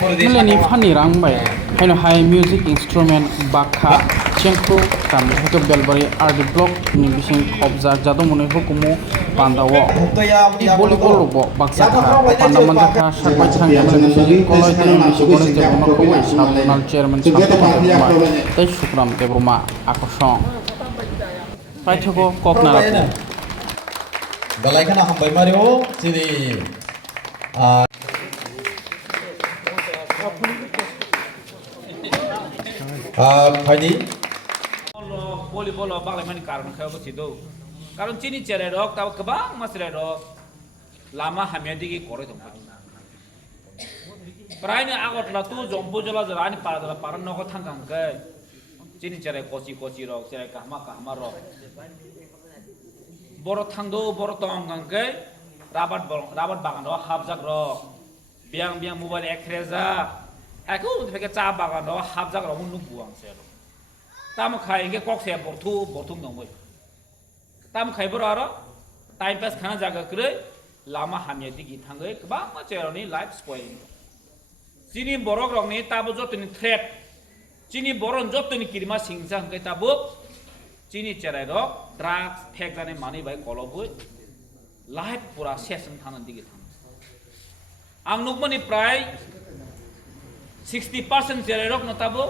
Melanie Fanny Rangbai, Hino High Music Instrument Bakha, Chenko, Tam Heko Belbari, Art Block, Nibishing Obza, Jadomone Hukumu, Pandawa, Volleyball Robo, Baksaka, Pandamanjaka, Shakmachang, College, Nibishing, Monaco, Sabonal Chairman, Tay Shukram, Tebruma, Akosong. Paitoko, Kokna. Balaikan hambai Mario, Sidi. Pagi. Volleyball Parliament Karan Kavasido. Karan Chini Cherok, Kabang Masrero, Lama Hamedi Corridor. Prime Agot Latu, Zombojola, the Rani Parada, Paranoko Tanganka, Chini Cherek, Kochi Rock, Serekamaka, Maro. Borotando, Borotong Ganke, Rabat Bagano, Habzak Rock, Biang Mobile Ekreza. Aku untuk kita coba kan, habis aku orang nunggu angser. Tamu kaya ke kok saya bortum nunggu. Tamu kaya berara, time pass karena jaga kere, lama hamil di kita nggak, kebang macam ni life spoiling. Sini borok orang ni tabu jod ni threat, sini boron jod ni kirima singsa nggak tabu, sini cerai dok, drugs, pek dan money baik kalau buat, life pura session tangan di kita. Ang nunggu ni pray. 60% 제레록 노타보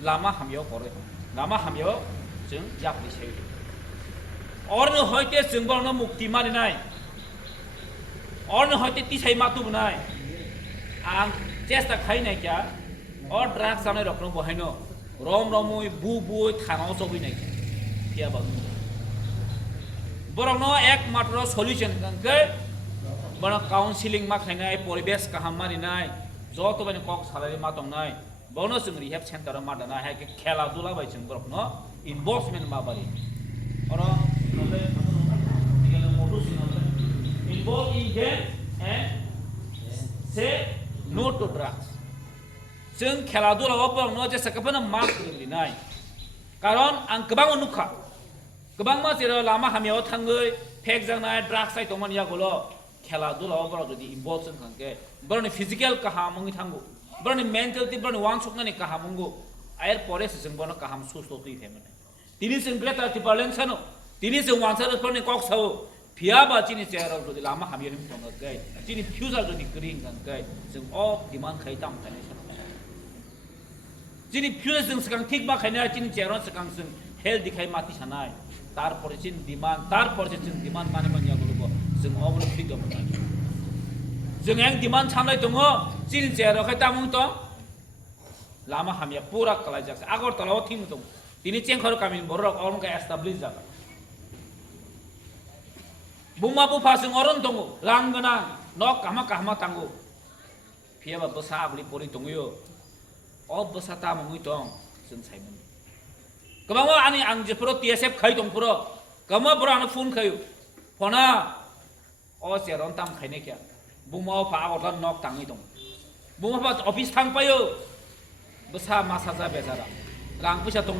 라마 함요 거래 라마 함요 증 약리 세요 어느 허이때 증벌노 묵디마리 나이 어느 허이때 띠사이 마투브 나이 안 제스타 খাই क्या और drugs सामने रखनो बहाइनो रोम बु थानाव सबै नाइ क्या बात बरनो एकमात्र सल्युशन कंके बन काउन्सिलिंग मा खाइनाय परिवेश काहाम मारिनाय जॉब तो बने कॉक सालारी मातों नाई बोनस में रिहेब सेंटर मार देना है कि खेला दूला बाई चंग बरक नो इन्वॉल्वमेंट माबारी और नले निकले मोटू सिनाले इन्वॉल्व इन गेम एंड से नो टू ड्रग्स चंग खेला दूला वापर नो जैसे कपना मार्क लिली नाई कारण आं कबांग नुखा कबांग मा जेरो लामा हमियाव थांगै फेक जानाय ड्रग्स साइ तोमन या गलो खेला दूला वापर जुदी इन्वॉल्व सन खांगे बरनी फिजिकल कहामंगी थांगो बरनी मेंटलिटी बरनी वांग सोकनानि कहामंगो आयर परे से जों बनो कहाम सुस्तो तुइ फेमने तिनि जों ग्रेटर टिपालेन सानो तिनि जों वांसार फरनि कक साव फियाबा चिनि चेराव जुदि लामा हामियनि थंगा गय चिनि फ्यूचर जुदि ग्रीन गन गय जों अफ डिमांड खाइ ताम थाने सानो चिनि फ्यूचर जों सकां ठीक बा खाइना चिनि चेराव सकां जों हेल्थ दिखाइ माति सानाय तार परे चिन डिमांड तार परे चिन डिमांड माने मानिया गलबो जों अबनो फ्रीडम मोननाय जों yang demand samlai tongo chin chero khai tamung to lama hamya pura kalai jak agor talo thim tong tini chengkhor kamin borok orong ka establish jak buma bu phasung oron tongo langgana nok kama tango phiaba basa abli pori tongo ob basa ta mungui tong जों saimon kabang ani ang je pro tsf khai tong pro kama bro an phone khayu phona o cheron tam khaine kya बुमाव पागोटा नॉक तांगी दं बुमाव पा office थांग पायो बसा मासाजा बेजारा रां पैसा दं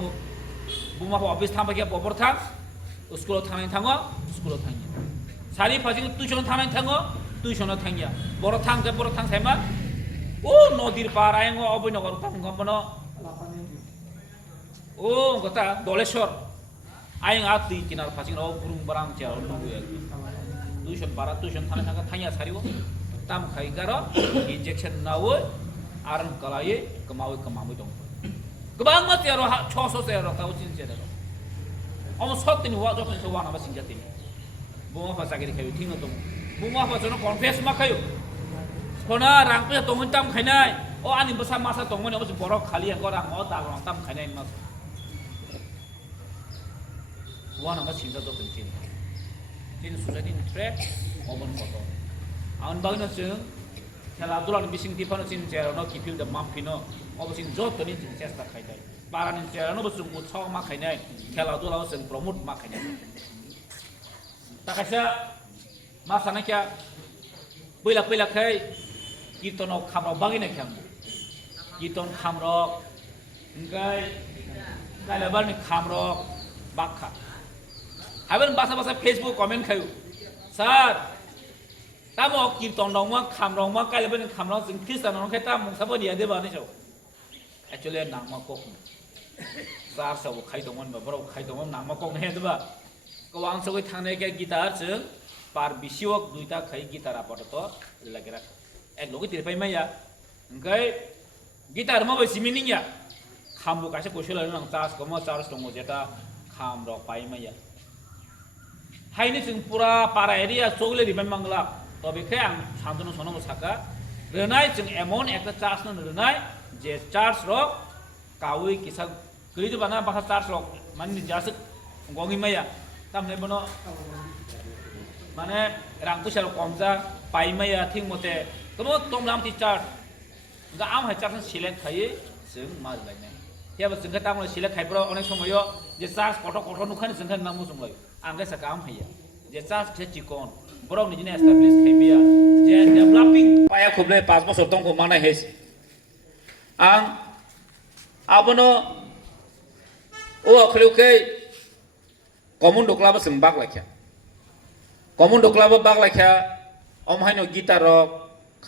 बुमाव ऑफिस थांग पाके बबर थां स्कुलाव थांनाय थाङो स्कुलाव थाङो सारि फाजिं ट्यूशन थांनाय थाङो ट्यूशनाव थाङिया बर' थां साइमा ओ नदीर पार आयंग अबयनगर थांगमनो ओ गता दलेश्वर आयंग आ दै किनार फाजिं अ बुरुं बारां जेराव नुयो ट्यूशन थांनाय थाङिया सारिव tam khai garo injection nawo aran kalaye kamawi dong kebang mat ya ro 600 euro ka ucin jeda om sot tin wa jok so wana basing jatin bunga pa sagiri khayu thing dong bunga pa jono confess ma khayu kona rang pe tong tam khainai o ani basa masa tong mone obs borok khali ko rang o ta rang tam khainai ma wana basing jada tin tin sujadin threat obon koto आउन बागनो जों खेला दुलानि बिसिं दिफानो चिन जेरावनो किफिल the मामफिनो अबसिं जतनि जों चेष्टा खायनाय बारानि जेरावनो जों उत्साह मा खायनाय खेला दुलाव जों प्रमोट मा खायनाय ताकायसा मा सानायखा पैला खाय कीर्तनाव खामराव बागिनाय खाम कीर्तन खामरक ओंगाय गायलाबारनि खामरक बाखा हाबेन बासा फेसबुक कमेन्ट खायो सार tamo kirton dong ma kham dong ma kai le ben kham dong sing kristan dong kai tam mong sabo dia de ba ni so actually nang ma kok sar sa khai dong man ba bro khai dong man nang ma kok ne de ba ko wang so thang ne ke gitar che par bisiok duita khai gitar apa to lagi ra ek logi tir pai ma ya ngai gitar ma ba simining ya kham bu ka se ko shela nang tas ko ma charge dong jeta kham ro pai ma ya hai ni sing pura para area chogle ri ban mangla তবে কে আং সান্তনু সনম সাকা রেনাই जों এমন একটা charge ন রেনাই যে charge rock কাউই কিসা গলি তো বানা বাখা চার্জ রক মানে জাসে গঙ্গি মাইয়া তামনে বনো মানে রাং পুষা কমজা পাই মাইয়া ঠিক মতে তবু তমলাম তি চার্জ গা আম হাই চার্জ সিলেক্ট খাই जों মাল লাইনাই হেবা जों কা তামলে সিলেক্ট খাইব্র অনেক সময় যে চার্জ কত কত নুখানি जों কা নামু जों লাই আং কা সাকা আম হাইয়া যে চার্জ তে চিকন borok ni jine establish khemia je developing paya khuble 5 bosor tong ko mana hes ang abono o akhlu ke common dokla ba sing bak lakha common dokla ba bak lakha om haino guitar rok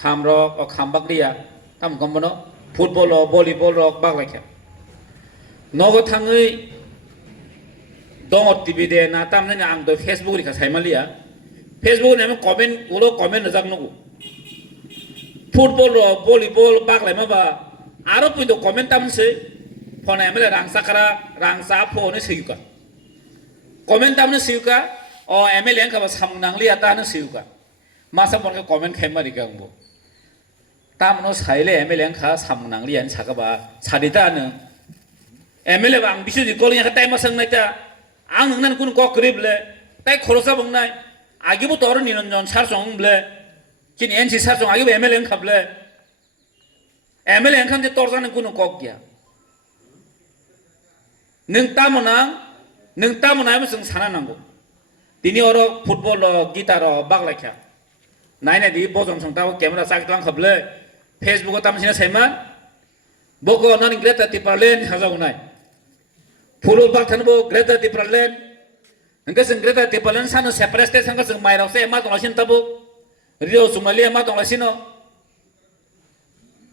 kham rok o kham bak dia tam kombono football rok volleyball rok bak lakha nogo thangui dong tv de na tam ne ang do facebook ri kha saimalia Facebook ne comment ulo comment najak nugu football ro volleyball bak lai ma ba aro pui do comment tam se phone emele rang sakara rang sa phone ne siuka comment tam ne siuka o emele ang ka ba samnang li ata ne siuka masa mon ka comment khaima ri ka ngbo tam no saile emele ang kha samnang li an saka ba sadita ne emele bang bisu di kol yang ka tai ma sang na ta ang nan kun ko krib le tai khorosa bang nai 아기부터 어른이는 전 살송블레 진 엔지 살송 아기부 MLN 컵블레 MLN 컵데 떨어가는 꾸는 꼭이야 능 따모나 하면서 사나는 거 디니 어러 풋볼러 기타러 박라캬 나이네 디 보정성 따고 캐머라 싹당 컵블레 페이스북에 담시나 세만 보고 너는 그레타 티팔렌 하자고나이 풀을 박타는 보 그레타 티팔렌 engka sing greta tipalan sanu sepreste sangka sing mairau se ma tonglasin tabu rio sumalia ma tonglasino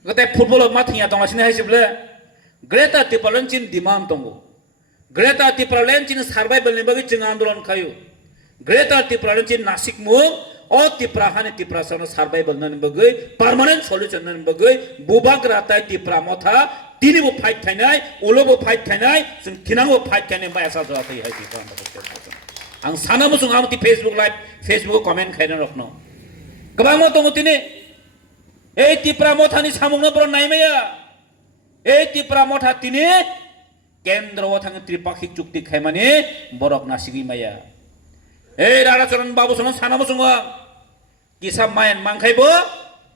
gate football ma thiya tonglasin hai sible greta tipalan chin dimam tongo greta tipalan chin survival ni bagi chin andolon khayu greta tipalan chin nasik mu o tiprahane tiprasana survival nan bagi permanent solution nan bagi bubak ratai tipra motha tini bo fight thainai ulo bo fight thainai sing thinang bo fight thainai ba asa jwa thai hai tipra ang sana mo sung amti Facebook live Facebook comment khaina rakno kabang mo tong tini ei tipra motha ni samung no bro nai meya ei tipra motha tini kendro thang tripakhik chukti khaimani borok nasigi maya ei rara charan babu sono sana mo sung kisa mayan mangkhaibo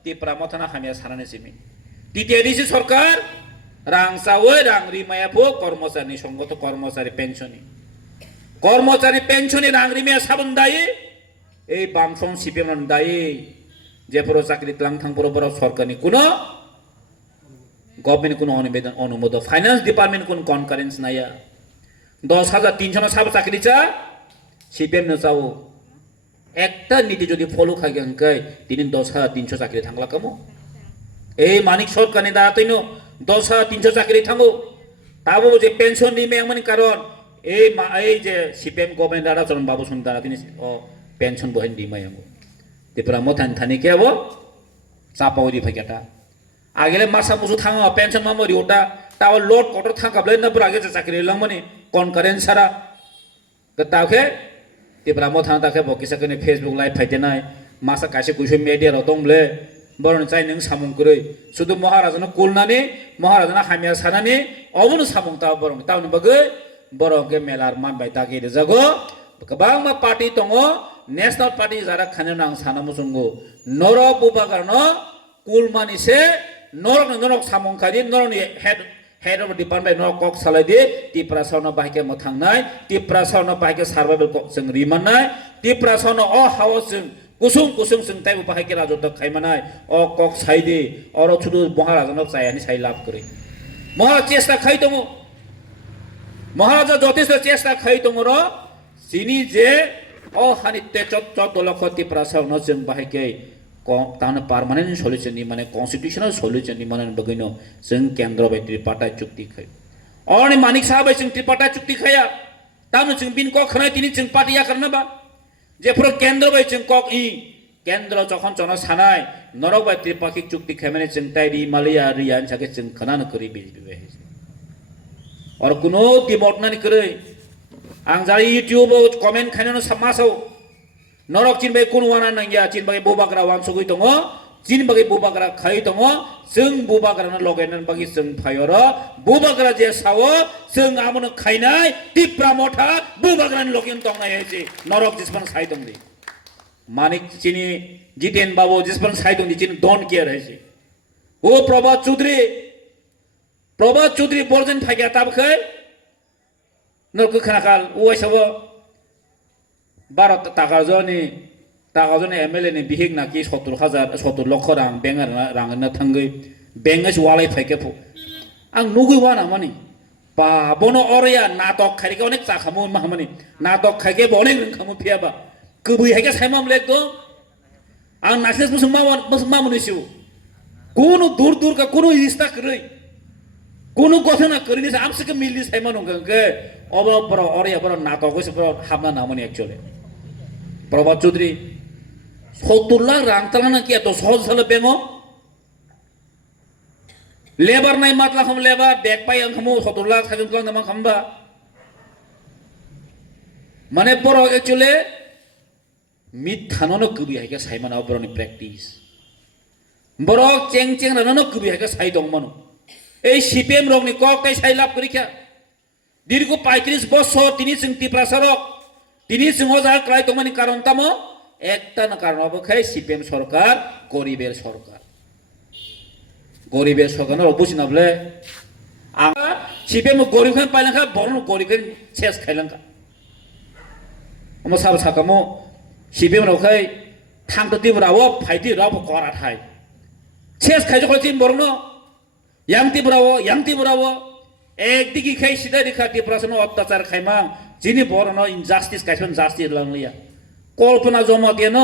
tipra motha na hamia sanane simi titiadisi sarkar rang sawe rang rimaya pho কর্মচারী সংগত কর্মচারী পেনশনি কর্মচারী পেনশনি রাংরি মেয়া সাবন দায়ী এই বামফ্রন্ট CPM দায়ী যে পুরো চাকরি তলাং থাং পুরো বড় সরকারি কোনো গভর্নমেন্ট কোনো অনুমোদন অনুমোদন ফাইন্যান্স ডিপার্টমেন্ট কোনো কনকারেন্স নাইয়া 10,300 সাব চাকরি চা সিপিএম ন চাও একটা নীতি যদি ফলো খাই গঙ্কাই তিনি 10,300 চাকরি থাংলা কামো এই মানিক সরকারি দা তৈনো 10,300 চাকরি থাঙ্গো তাবো যে পেনশন নি মেংমানি কারণ এই যে সিপিএম গভর্নমেন্ট দ্বারা চরণ বাবু সুন দ্বারা তিনি পেনশন বহেন দি মায়াঙ্গো তেপরা মথান থানি কেবো চাপাওরি ফাইকাটা আগেলে মাসা মুসু থাঙ্গো পেনশন মামরি ওটা তাও লোড কটর থাঙ্গাবলে না পুরা আগে চাকরি লাংমানি কনকারেন্স সারা তাকে তেপরা মথান তাকে বকিসাকনে ফেসবুক লাইভ ফাইতে নাই মাসা কাছে কুইসো মিডিয়া রতংবলে বরণ চাই নং সামুং কरै শুধু মহারাজানো কুলনানি মহারাজানা হামিয়া সানানি অবনো সামুং তা বরং তাওনি bagै বরংকে মেলার মান বাই তাকে জাগো गोबां मा पार्टी दङो नेशनल पार्टी जारा खानो नां साना मुसुंगो नर बुबागारनो कुलमानिसे नरक सामुं खारि नरनि हेड अफ डिपार्टमेन्ट नर कक सालायदि तिप्रासावनो बाहायके मोथांनाय तिप्रासावनो बाहायके सार्भाइभेल जों रिमाननाय तिप्रासावनो अ हाउस जों कुसुं जों ताइबो बाहायके राजत्व खायमानाय अ कक साइदि अर छुदु महाराजानो जायानि साइ लाभ करै महाराज चेष्टा खाइ दङ महाराजा जथेष्ट चेष्टा खाइ दङ र जिनि जे Oh hani techot chot dolok Tripura sa no jeng bahai ke tan permanent solution ni mane constitutional solution ni mane bagino jeng kendra bai Tripartite chukti khai और ni manik sahab bai jeng Tripartite chukti khaya tam jeng bin ko khana tini jeng party ya karna ba je pura kendra bai jeng kok I kendra jokhon chona sanai norok bai Tripartite chukti khai mane jeng tai di Malaya riyan chake jeng khana na kari BJP bai और कुनो debate ना निकले आंजारी YouTube comment खाने no समासो नरक चिन by कुन वाना नंगिया चिन by बुबाग्रा one सुगुई दंगो chin by बुबाग्रा खाई दंगो जों बुबाग्रा ना लगायनानै बागि जों फायर बुबाग्रा जे सावो जों आमोनो खायनाय टिप्रा मथा बुबाग्रानि लगायन दंनाय हेजे नरक जिसपन साइ दंदि मानिक चिनि जितेन बाबू जिसपन साइ दंदि चिन डोन्ट केयर हेजे ओ प्रभात चौधरी बर्जन फाइया ताबखै नरक खानाखाल ओइसाबो 12 টাকা জনে এমএলএ नि बिहिक नाकि 70 লক্ষ রাং ব্যাংক রাং না থাঙ্গৈ ব্যাংক ওয়ালাই ফাইকে ফু आं नुगैवा ना माने बा बनो अरिया नाटक खाइके अनेक जाखामो माने नाटक खाइके अनेक रोंखामो फियाबा गबै हाइके साइमाम लेगदो आं नाखिस बस मामनिसु कोनो दूर का कोनो रिश्ता करै कोनो घटना करिनिस आमसिके मिलि साइमा नंगके अबो पर अरिया पर नाटक गइस पर हाबना ना माने एक्चुअली प्रभात चौधरी 70 लाख रां तालाना कि एत सहज हलो बेंगो लेबर नाय मातला खम लेबर बेग पाइ आं खमो 70 लाख थागन क्लां नामा खमबा माने पर एक्चुअली मिथ थानोनो कबि हाइके साइमाना बरनि प्रेक्टिस बरक चें रानो कबि हाइके साइ दंमानो এই সিপিএম রংনি ককটাই সাই লাভ করিখা দীর্ঘ 35 বছর তিনি চিংতি প্রচারক তিনি সিংহজার ক্রাই তমানি কারণ তামো একটা না কারণ অবখাই সিপিএম সরকার গরিবের সরকার অবশ্যই নাবলে সিপিএম গরিব খান পাইলাঙ্কা বড় গরিব খান শেষ খাইলাঙ্কা আমার সাব সাকামো সিপিএম রখাই থাংতো তিবরাও ফাইতি রাও করা থাই শেষ খাইজ কইছিন বড় yang tiburawo ek digi khai sida dikha tiprasano অত্যাচার খাইমা যিনি বড়নো ইনজাস্টিস কাইছন জাস্টিস লাংলিয়া কল্পনা জমা দিয়ে ন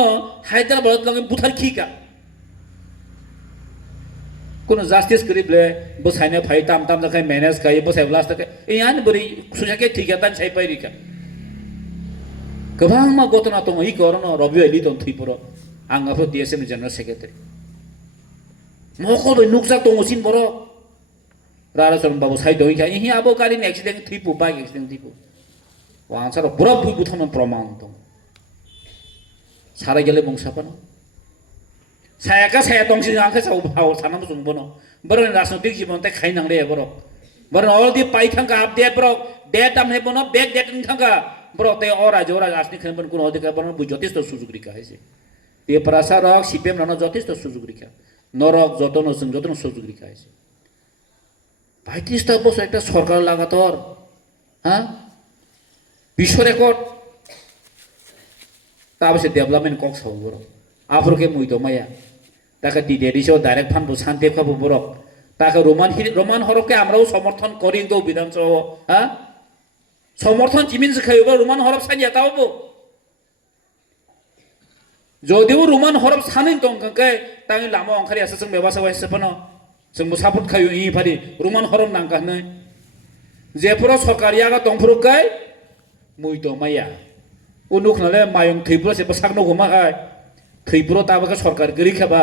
হায়দ্রাবাদ লাগে বুথার খিকা কোন জাস্টিস করিবলে বসাইনে ফাই তাম জাখাই ম্যানেজ খাই বসাই লাস্ট থাকে ইয়ান বরি সুজাকে ঠিকা তান সাই পাই রিকা गोबां मा घटना दङ इ करनो रबि आइलि दं थैपर आंगाफो डिएसएम जनरल सेक्रेटारि मखल नुकजा दङसिन बर राराचरण बाबू साइड होइखा इ आबो गारि एक्सिडेंट थैपु बाइक एक्सिडेंट थैपु वांसार बुरा बुइ बुथाम प्रमाण दं सारा गेले बंसापन सायाका साया दंसि आंखा साउ भाव सानाम जुंबनो बरन राजनैतिक जीवन ते खाइनांगले बरन अलदि पाइथांका अपडेट बर डेट आमने बनो बेक डेट थांका बर ते अरा जरा राजनीति खनबन कोन अधिकार बनो बुइ যথেষ্ট সুযোগ রিখা হইছে তে প্রশাসক সিপিএম রানো যথেষ্ট সুযোগ রিখা নরক যতন সুযোগ রিখা হইছে 35 বছর একটা সরকার লাগাতর হ্যাঁ বিশ্ব রেকর্ড তাবসে ডেভেলপমেন্ট কক্স হবো বড় আফরকে মুইতো মায়া তাকে দিদে দিছো ডাইরেক্ট ফান্ড শান্তি খাবো বড় তাকে রোমান হরকে আমরাও সমর্থন করি গো বিধানসভা হ্যাঁ সমর্থন জিমিনস খাইবা রোমান হরফ সানিয়া তাওবো যদিও রোমান হরফ সানিন দংকাকে তাই লামা অংখারি আছে जों बेबासा वाइसपनो जों सापर्ट खायो इ फारि रमान हरम नांगानो जेफोरा सरकारियागा दंफुरकाय मुइतो माया उनुखनाले मायं थैब्रो से बसाकनो गमाहाय थैब्रो ताबका सरकार गरिखाबा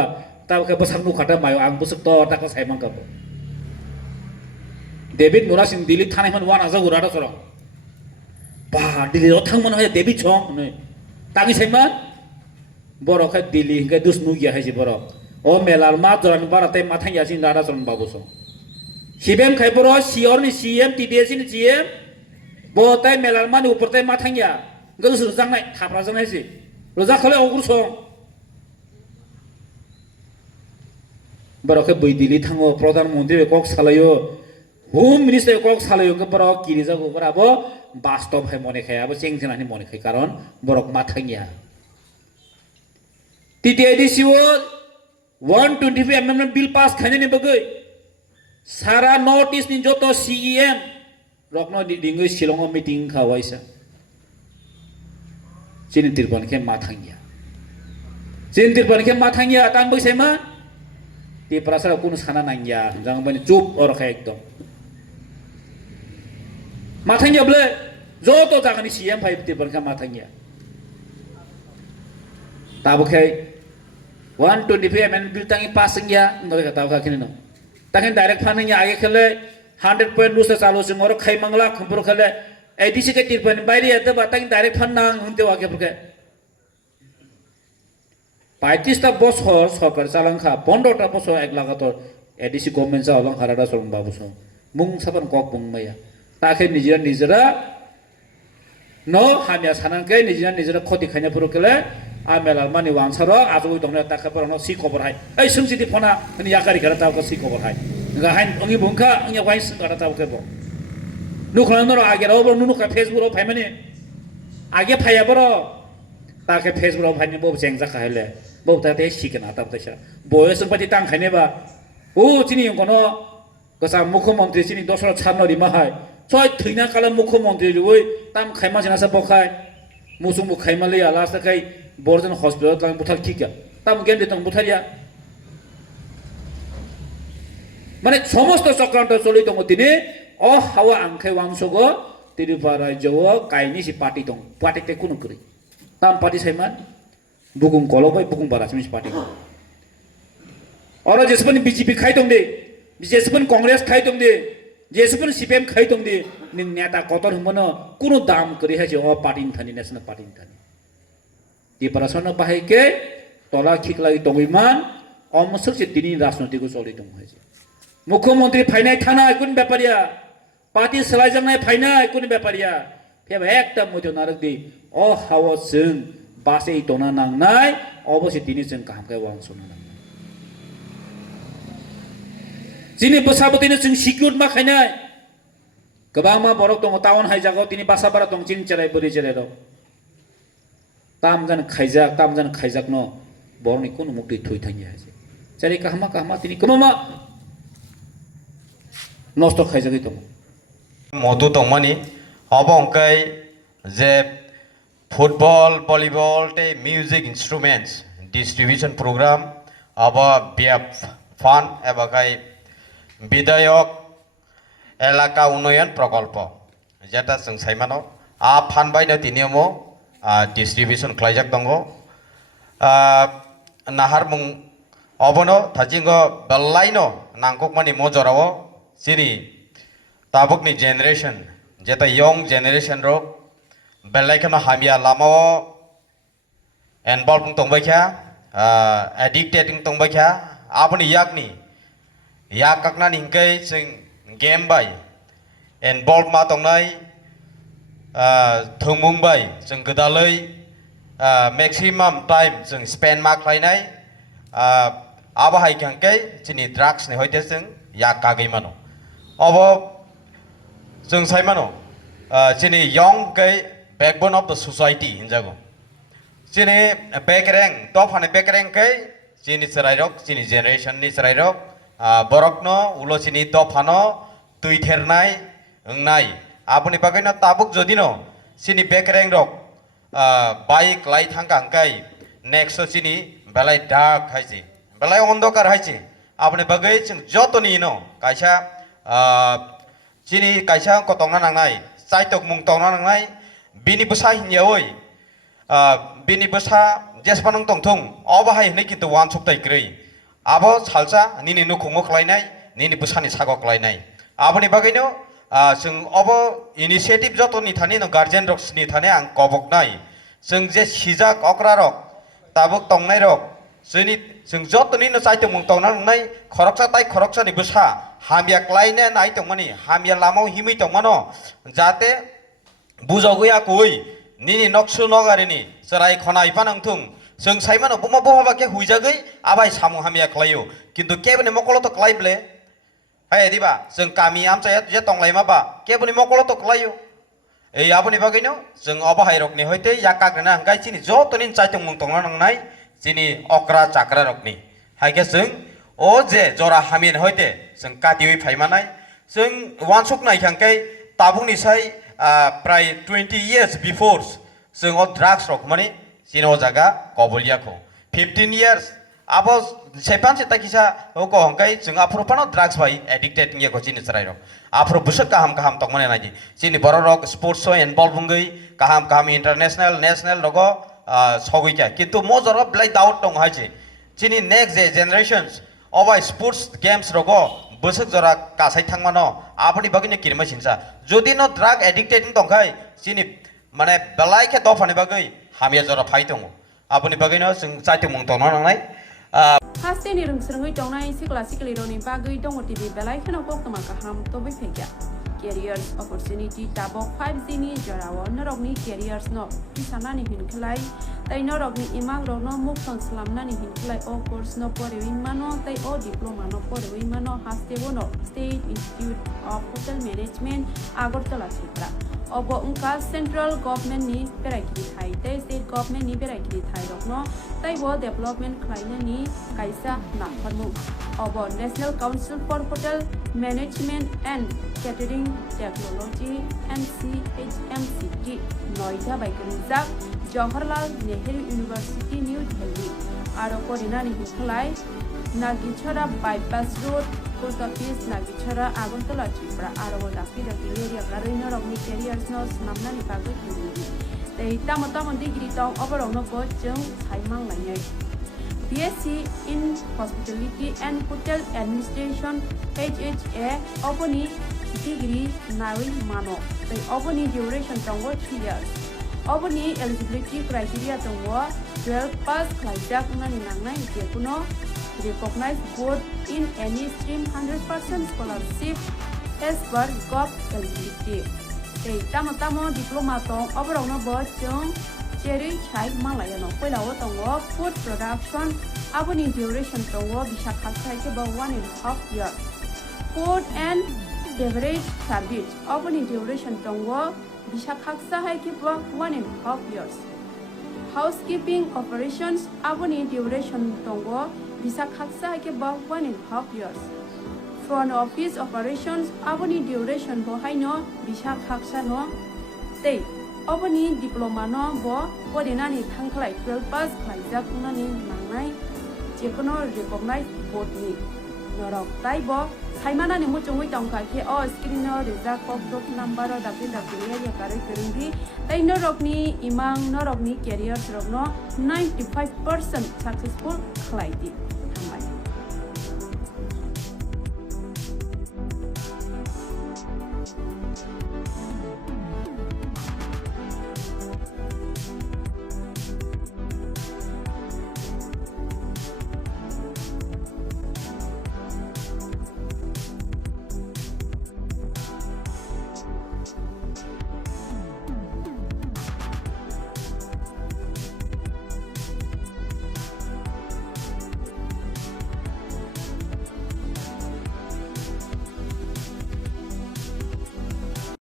ताबका बसाकनो खाटा मायो आं बसक त ताका साइमांकाबो डेभिड नुरासिं दिल्ली थानायमोन वाना जागुरादा सर बा दिल्लीयाव थांमोन हाय डेभिड सं नै तांगि साइमान बरखाय दिल्ली हिंगा दुसनु गिया हायसि बर ओ मेलार मा जरानि बाराते माथाय यासिन राराचरण बाबू सं सिबेम खायबर सियरनि सीएम टीडीएस नि सीएम बोताय मेलार मानि उपरते माथाय गोस रजांनाय थाब्रा जानायसि रजा खले अगुर सं बरखाय बै दिल्ली थाङो प्रधानमन्त्री कक सालायो होम मिनिस्टार कक सालायो बर किरि जागो बराबो बास्तव है मने खायाबो चेंगजनानि मने खाय कारण बरक माथाय टीटीआईडीसीओ 125 एमएमएम बिल पास खाने बगै सारा नॉर्थ ईस्ट नि जतो सीएम रकनो दिंगै शिलंग मीटिंग खावाइसा sini tirpan ke matangnya sini tirpan ke matangnya tan bagi saya mah di perasaan aku nusana nanya jangan banyak cup orang kayak itu matangnya boleh jodoh jangan siam pai tirpan ke matangnya tahu kayak 125 mm biltangi passing ya mereka tahu kaki ini tangan direct panenya age kele 100 point lusa salo singoro khai mangla khampur kele edisi ke tirpan bayri ate batang direct panang hunte wage purke 35টা বছর সরকার চালাংখা 15টা বছর এক লাগাতর ADC government যা along হারাডা সরং বাবুস মুং সাবান cock বুংমায়া তাকে নিজেরা ন হামিয়া সানাংকে নিজেরা ক্ষতি খাইনা পুরোকেলে আমেলার মানি ওয়ানসারো আজই দংনা তাকে পরনো সি খবর হাই এই সংসিতি ফনা ni yakari kara taw ko si খবর হাই গা হাই অঙ্গি বুংখা অঙ্গি ওয়াইস করা তাw কেবো নুখলানো আগে রাও নুনু কা ফেসবুক ফাইমানে আগে ফাইয়া বড় তাকে ফেসবুক ফাইনে বো জেংজা খাইলে বো তাতে শিখনা তাব তাসা বয়স সম্পত্তি টাং খাইনেবা ও চিনি কোনো গসা মুখ্যমন্ত্রী চিনি দশরা ছানরি মাহাই ছয় থৈনা কালা মুখ্যমন্ত্রী রুই তাম খাইমা জানাসা বখাই মুসুমু খাইমালে আলাসা খাই বড়জন হসপিটাল তাম বুথাল কিকা তাম গেন্দে তাম বুথারিয়া মানে সমস্ত চক্রান্ত চলি দङ দিনে অ হাওয়া আংখাই ওয়াংসগো তিরুপা রাজ্য কাইনি সি পার্টি দङ পার্টিতে কোনো করি তাম পার্টি সাইমান বুকুং কলবাই বুকুং বারাসমিস পার্টি और जेसपन बीजेपी खाई दङ दे जेसपन कांग्रेस खाई दङ दे जेसपन सीपीएम खाई दङ दे निं नेता कतर हमनो कुनु दाम करि हाजे अ पार्टी थानि नेशनल पार्टी थानि ती परासन बाहाय के तला खिकलाई दङैमान अमसक से दिनि राजनीतिको चलि दङ हाजे मुख्यमंत्री फाइनाय थाना कुन व्यापारिया पार्टी सलायजनाय फाइनाय कुन व्यापारिया फेबा एकदम मथो नारक दि अ हावा जों बासै दना नांनाय अबसे दिनि जों कामखाय वांसनो जिनि बसाबतिनो जों सिकिउर मा खायनाय गोबां मा बरक दङ टाउन हाइजागाव दिनि बासाबारा दं जिं चेराय बोरि चेराय दं ताम जान खायजाक न बरनि कुनु मुक्ति थुइ थांनि हाजे जेरै काहमा दिनि गोबां नष्ट खायजागै दङ মধু দংমানি अब अंकै जे फुटबल भलिबल ते म्यूजिक इंस्ट्रूमेंट्स डिस्ट्रीब्यूशन प्रोग्राम अब बिएफ फान्ड एबाखाय বিধায়ক এলাকা উন্নয়ন প্রকল্প যেটা जों साइमानो आ फान्ड बायनो तिनियमो डिस्ट्रीब्यूशन खालायजाक दङ नाहार मुं अबनो थाजिंगो बेलायनो नांगौमानि मजराव सिरि ताबुकनि जेनारेशन जेता यंग जेनारेशन रो बेलायखनो हामिया लामाव इनभल्व दंबायखा एडिक्टेड दंबायखा आबनि याकनि या काकना निंकै जों गेम बाय इनभल्व मा दंनाय थोंमुंबाय जों गोदालै मैक्सिमाम टाइम जों स्पेन्ड मा खालायनाय आबाहाय खांकै जोंनि ड्राग्स नि हयते जों या कागै मानो अब जों साइमानो जोंनि यंग कै बैकबोन ऑफ द सोसाइटी हिनजागो जोंनि बेकरें टप हाने बेकरें कै जोंनि सरायरक जोंनि जेनारेशन नि सरायरक बरकनो उलसिनि दफानो तुइथेरनाय ओंनाय आबनि बागैनो ताबुक जदिनो सिनि बेकरें रक बाइक लाई थांगांकै नेक्स्ट सिनि बेलाय डार्क हाइसि बेलाय अंधकार हाइसि आबनि बागै जों जतनि नो कायसा सिनि कायसा कतंना नांनाय साइतक मुं तंना नांनाय बिनि बसा हिन्यावै बिनि बसा जेसपानं तंथं अबाहाय हनै किन्तु वान सप्ताह ग्रै आबो सालसा निनि नुखुङो खलायनाय निनि बसानि सागो खलायनाय आबनि बागैनो जों अबो इनिशिएटिभ जतनि थानि न गार्जियन रक्सनि थाने आं कबकनाय जों जे सिजाक अक्रा रक ताबुक तंनाय रक जों जतनि न साइतक मुं तंना नांनाय खरकसा ताइ खरकसानि बसा हामिया क्लायने नाय तंमानि हामिया लामाव हिमै तंमानो जाते बुजावगैया कय निनि नक्सु नगारिनि सराय खना इफा नंथुं जों साइमानो बमा बहाबा के हुइजागै आबाय सामु हामिया क्लायो किन्तु केबने मकलतो क्लायब्ले हाय दिबा जों गामि आमचाया जे तंलाय माबा केबने मकलतो क्लायो ए आबनि बागैनो जों अबाहाय रकनि हयते याकाग्रेना हंगाय चिनि जतनि चाइतं मुं तंना नांनाय चिनि अक्रा चाक्रा रकनि हायके जों ओ जे जरा हामिन हयते जों काटिवै फायमानाय जों वान सक नायखांकै ताबुंनि साय प्राय 20 years बिफोर जों अ ड्राग्स रक माने चिनो जागा कबलियाखौ 15 years abo sepan se takisa ko hongkai जों आफ्रोपानो ड्राग्स भाई एडिक्टेड निया को चिनि चराय रक आफ्रो बुसक kaham kaham tok mane naji चिनि बर रक स्पोर्ट्स सो इनवॉल्व बुंगै kaham kaham इंटरनेशनल नेशनल रगो सगै क्या किंतु मो जरो ब्लाई डाउट दं हाजे चिनि नेक्स्ट जनरेशंस अबाय स्पोर्ट्स गेम्स रगो बुसक जरा कासाय थांमानो आपनि बागिनि किरमा सिनसा जदि नो ड्राग एडिक्टेड दंखाय चिनि माने बलाय के दफानि बागै हामिया जरा फाइ दङ आपनि बागिनो जों चाइते मुं दङ नांनाय Haste ni rung serungui tongnai si classically roni bagui dong TV belai kena kok tama kaham to be fekya. Careers opportunity tabok 5G ni jarawa norok ni careers no kisana ni hin khlai tai norok ni imang rok no muk thong slam na ni hin khlai o course no porewin mano tai o diploma no porewin mano haste wono State Institute of Hotel Management Agartala Chitra. Obo ungka central government ni berakiri thai tai state government ni berakiri thai rok no tai bo development khlaina ni kaisa na pharmu. Obo National Council for Hotel Management and Catering Technology NCHMCT Noida by Grinzak Jawaharlal Nehru University New Delhi aro korina ni hiklai Nagichara bypass road post office Nagichara Agartala Chitra aro daki area karina rokni careers no namna ni pagai kini tei tamata degree tong oborong no ko jeng saimang lainai BSc in Hospitality and Hotel Administration HHA oponi degree nawi mano tei oponi duration tongo 3 years oponi eligibility criteria tongo 12 pass khlaijak nani nangnai je kuno recognized board in any stream 100% scholarship as per gov eligibility tei tamo diploma tong oborong no bo jeng Cherry chai malaya no pelawo tongo food production aboni duration tongo bisa khasai ke ba 1.5 year food and beverage service aboni duration tongo bisa khasai ke ba 1.5 years housekeeping operations aboni duration tongo bisa khasai ke ba 1.5 years front office operations aboni duration bo haino bisa khasa no tei Oboni diploma no bo podina ni thangklai 12 pass khlaijak nani nangnai jekono recognized board ni norok tai bo saimana ni muchungui tongka ke o screen no result of dot number o dakin ya kare keringri tai norok ni imang norok ni careers rok no 95% successful khlaidi